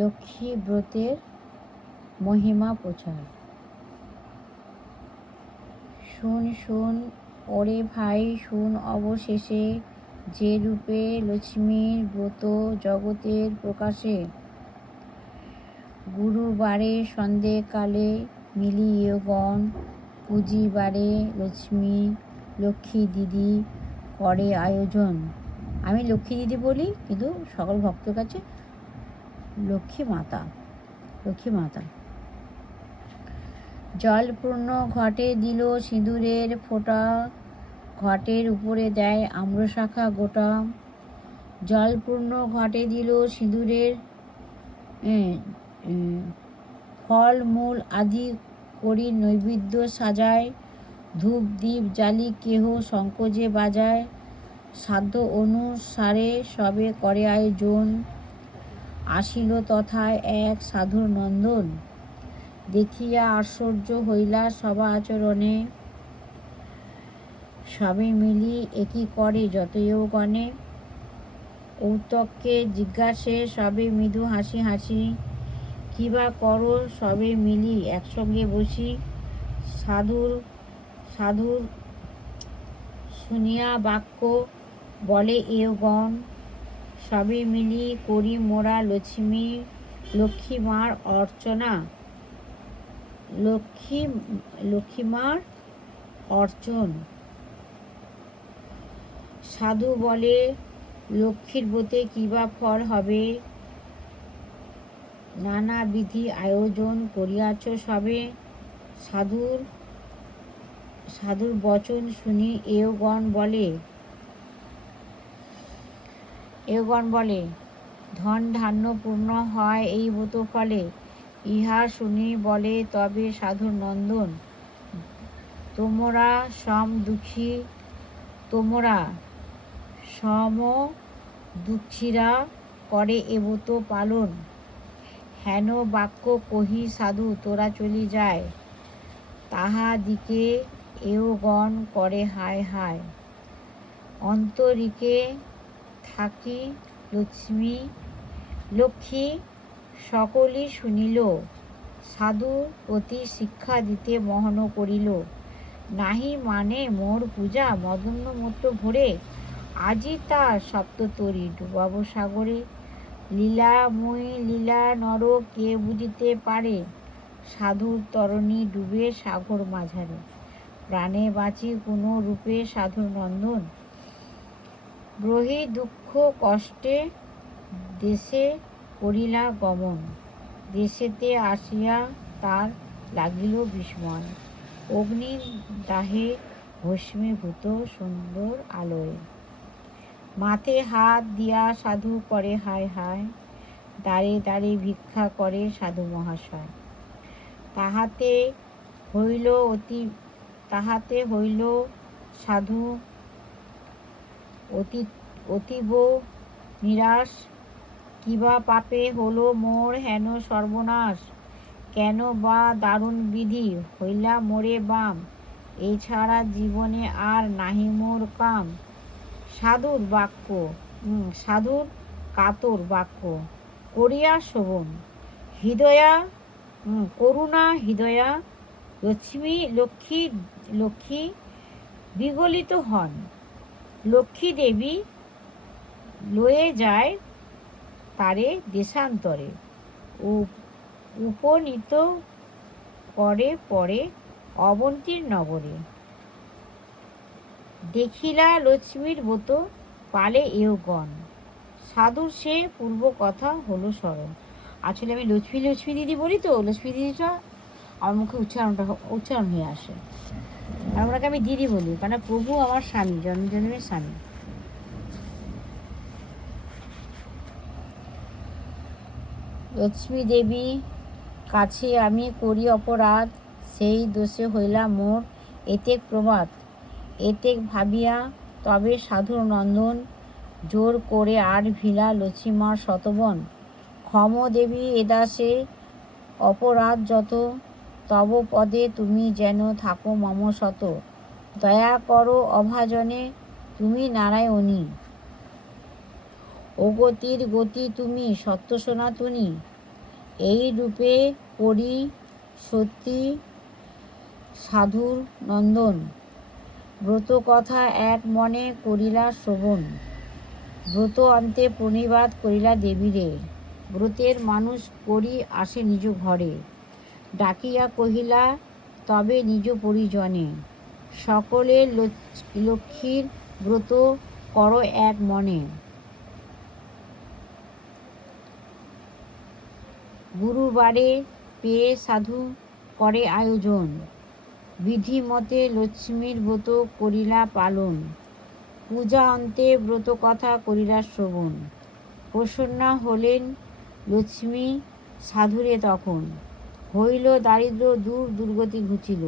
লক্ষ্মী ব্রতের মহিমা প্রচার। শুন ওরে ভাই শুন, অবশেষে যে রূপে লক্ষ্মীর ব্রত জগতের প্রকাশে। গুরুবারে সন্ধ্যেকালে মিলিয়েগণ পুজিবারে লক্ষ্মী দিদি করে আয়োজন। আমি লক্ষ্মী দিদি বলি, কিন্তু সকল ভক্তের কাছে লক্ষ্মী মাতা। জলপূর্ণ ঘটে দিল সিঁদুরের ফোঁটা, ঘটের উপরে দেয় আম্রশাখা গোটা। জলপূর্ণ ঘটে দিল সিঁদুরের ফল মূল আদি করি নৈবেদ্য সাজায়। ধূপ দীপ জ্বালি কেহ শঙ্কজে বাজায়, সাধ্য অনুসারে সবে করে আয়োজন। আসিল তথায় এক সাধুর নন্দন, দেখিয়া আশ্চর্য হইলা সভা আচরণে। সবে মিলি একই করে যতয়গণে, কৌতককে জিজ্ঞাসে সবে মৃদু হাসি। কিবা করো সবে মিলি একসঙ্গে বসি। সাধুর শুনিয়া বাক্য বলে এগণ, সবে মিলি করি মোরা লক্ষ্মী মার অর্চনা। লক্ষ্মী মার অর্চন। সাধু বলে লক্ষ্মীর ব্রতে কিবা ফল হবে, নানা বিধি আয়োজন করিয়াছ সবে। সাধুর বচন শুনি এগণ বলে ধন ধান্য পূর্ণ হয় এই ব্রত ফলে। ইহা শুনি বলে তবে সাধুর নন্দন, তোমরা সম দুঃখীরা করে এ ব্রত পালন। হেন বাক্য কহি সাধু তোরা চলি যায়, তাহাদিকে এগণ করে হায়। অন্তরিকে থাকি লক্ষ্মী সকলই শুনিল, সাধু প্রতি শিক্ষা দিতে মহন করিল। নাহি মানে মোর পূজা মদন্য মূত্র ভরে, আজি তার সপ্ততরী ডুবাব সাগরে। লীলাময়ী লীলা নর কে বুঝিতে পারে, সাধুর তরণী ডুবে সাগর মাঝারে। প্রাণে বাঁচি কোন রূপে সাধুর নন্দন, ব্রহি দুঃখ কষ্টে দেশে করিলা গমন। দেশেতে আসিয়া তার লাগিল বিস্ময়, অগ্নির দাহে ভস্মীভূত সুন্দর আলোয়। মাথে হাত দিয়া সাধু করে হায়, দ্বারে ভিক্ষা করে সাধু মহাশয়। তাহাতে হইল সাধু অতীব নিরাশ, কিবা পাপে হলো মোর হেন সর্বনাশ। কেন বা দারুণ বিধি হইলা মোরে বাম, এছাড়া জীবনে আর নাহি মোর কাম। সাধুর কাতর বাক্য করিয়া শোভন, করুণা হৃদয়া লক্ষ্মী বিগলিত হন। লক্ষ্মী দেবী লয়ে যায় তারে দেশান্তরে, উপনীত করে পরে অবন্তীর নগরে। দেখিলা লক্ষ্মীর ব্রত পালে এগণ, সাধুর সে পূর্ব কথা হলো স্মরণ। আসলে আমি লক্ষ্মী দিদি বলি তো, লক্ষ্মী দিদিটা আমার মুখে উচ্চারণ হয়ে আসে, আর ওনাকে আমি দিদি বলি, কারণ প্রভু আমার স্বামী, জন্মজন্মের স্বামী। লক্ষ্মী দেবী কাছে আমি করি অপরাধ, সেই দোষে হইলা মোর এতেক প্রমাদ। এতেক ভাবিয়া তবে সাধুর নন্দন, জোর করে আর ভিলা লক্ষ্মীমার শতবন। ক্ষম দেবী এদাসে অপরাধ যত, তব পদে তুমি যেন থাকো মম শত। দয়া করো অভাজনে তুমি নারায়ণী, অগতির গতি তুমি, সত্য সনাতনী। এই রূপে করি সত্যি সাধুর নন্দন। ব্রত কথা এক মনে করিলা শ্রবণ। ব্রত অন্তে প্রণিবাদ করিলা দেবীরে। ব্রতের মানুষ করি আসে নিজ ঘরে। ডাকিয়া কহিলা তবে নিজ পরিজনে। সকলের লক্ষ্মীর ব্রত করো এক মনে। গুরুবারে পেয়ে সাধু করে আয়োজন। বিধি মতে লক্ষ্মীর ব্রত করিলা পালন। পূজা অন্তে ব্রত কথা করিলা শ্রবণ। প্রসন্না হলেন লক্ষ্মী সাধুরে তখন। হইল দারিদ্র দূর, দুর্গতি ঘুচিল।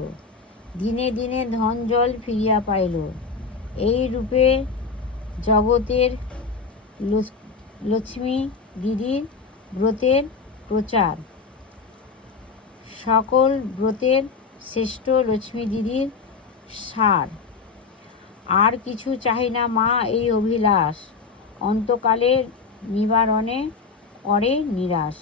দিনে দিনে ধন জল ফিরিয়া পাইল। এই রূপে জগতের লক্ষ্মী দিদির ব্রতের প্রচার। সকল ব্রতের শ্রেষ্ঠ লক্ষ্মী দিদির সার। আর কিছু চাহি না মা এই অভিলাষ। অন্তকালে নিবারণে করে নিরাশ।